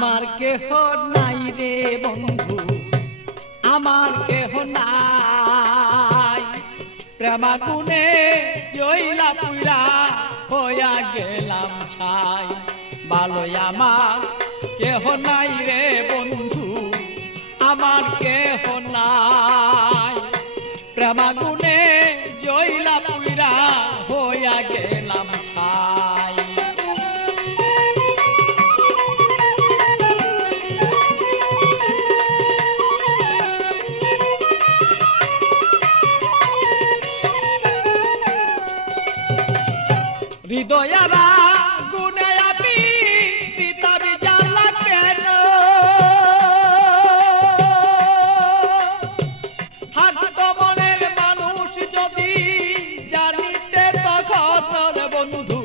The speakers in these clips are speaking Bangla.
আমার কেহ নাই রে বন্ধু, আমার কেহ নাই। প্রেমাগুনে জইলা পুইরা হইয়া গেলাম ছাই। ভালোই আমার কেহ নাই রে বন্ধু, আমার কেহ নাই। প্রেমাগুনে জইলা পুইরা হইয়া গেলাম ছাই। হৃদয়ারা গুনে আমি পিতাবি জ্বালা কেন, থাকতো মনের মানুষ যদি জানিতে তখন বন্ধু,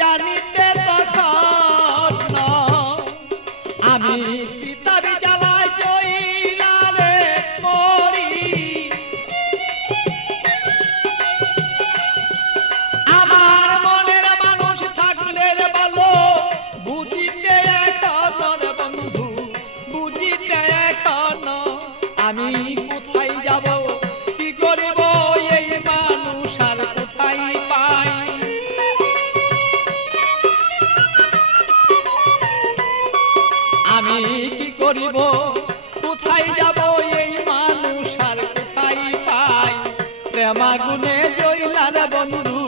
জানিতে তখন আমি পিতাবি জ্বালায় জইলা রে মরি। আমার মনের মানুষ থাকলে রে ভালো, বুঝিতে এখন বন্ধু, বুঝিতে এখন আমি কোথায় যাব, কি করিব এই মানুষ আর কোথায় পাই। আমি কি করিব, কোথায় যাব এই মানুষ আর কোথায় পাই। প্রেমাগুনে জইলার বন্ধু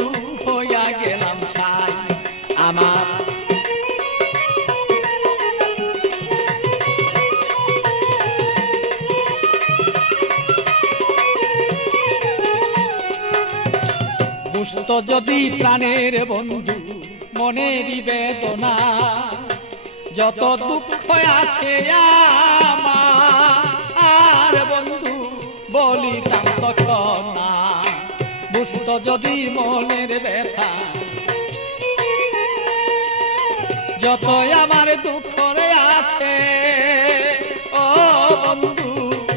হইয়া গেলাম ছাই। আমার বুঝতো যদি প্রাণের বন্ধু মনেরই বেদনা, যত দুঃখ আছে আমার বন্ধু বলিতাম তখন না। বুঝতো যদি মনের ব্যথা, যত আমার দুঃখ আছে ও বন্ধু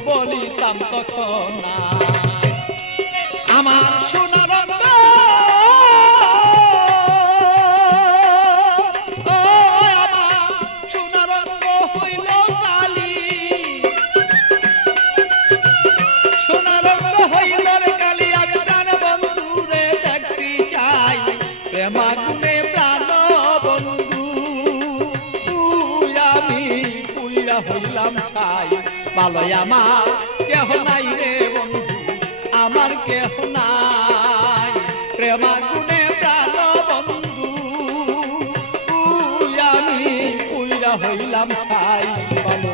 বলিতাম তখন না। আমার সোনার প্রেমাগুনে প্রাণ বন্ধু আমি পুইরা হইলাম ছাই। ভালোই আমার কেহ নাই রে বন্ধু, আমার কেহ নাই। প্রেমাগুনে প্রাণ বন্ধু আমি পুইরা হইলাম ছাই। ভালো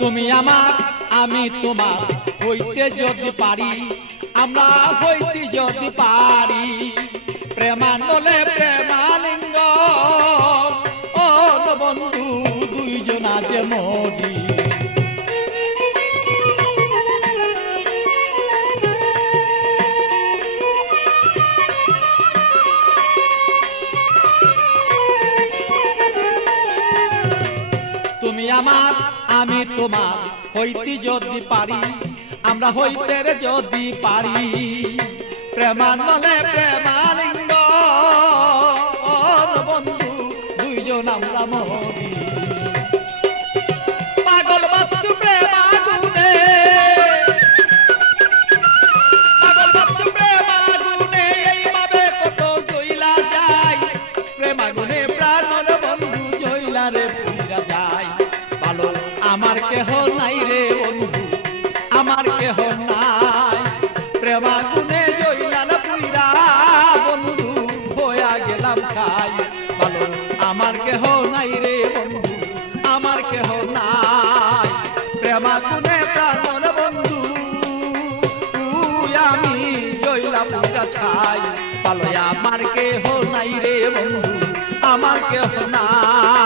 তুমি আমার আমি তোমার হইতে যদি পারি, আমরা হইতে যদি পারি। প্রেমানলে প্রেমালিঙ্গ ও বন্ধু দুইজনা যে মরি। তুমি আমার আমি তোমার হইতে যদি পারি, আমরা হইতে যদি পারি। প্রেমানলে প্রেমালিঙ্গ বন্ধু দুইজন আমরা মরি। পাগল বাচ্চু প্রেমাগুনে, পাগল বাচ্চু প্রেমাগুনে এইভাবে কত জইলা যায়। প্রেমাগুনে প্রাণর বন্ধু জইলা রে পুইরা যায়। ভালো আমার কেহ নাই রে বন্ধু, আমার কেহ নাই। প্রেমাগুনে জইলার পুইরা বন্ধু হইয়া গেলাম ছাই। ভালো আমার কেহ নাই রে বন্ধু, আমার কেহ নাই। প্রেমাগুনে প্রাণর বন্ধু আমি জইলা পুইরা ছাই। ভালো আমার কেহ নাই রে বন্ধু, আমার কেহ নাই।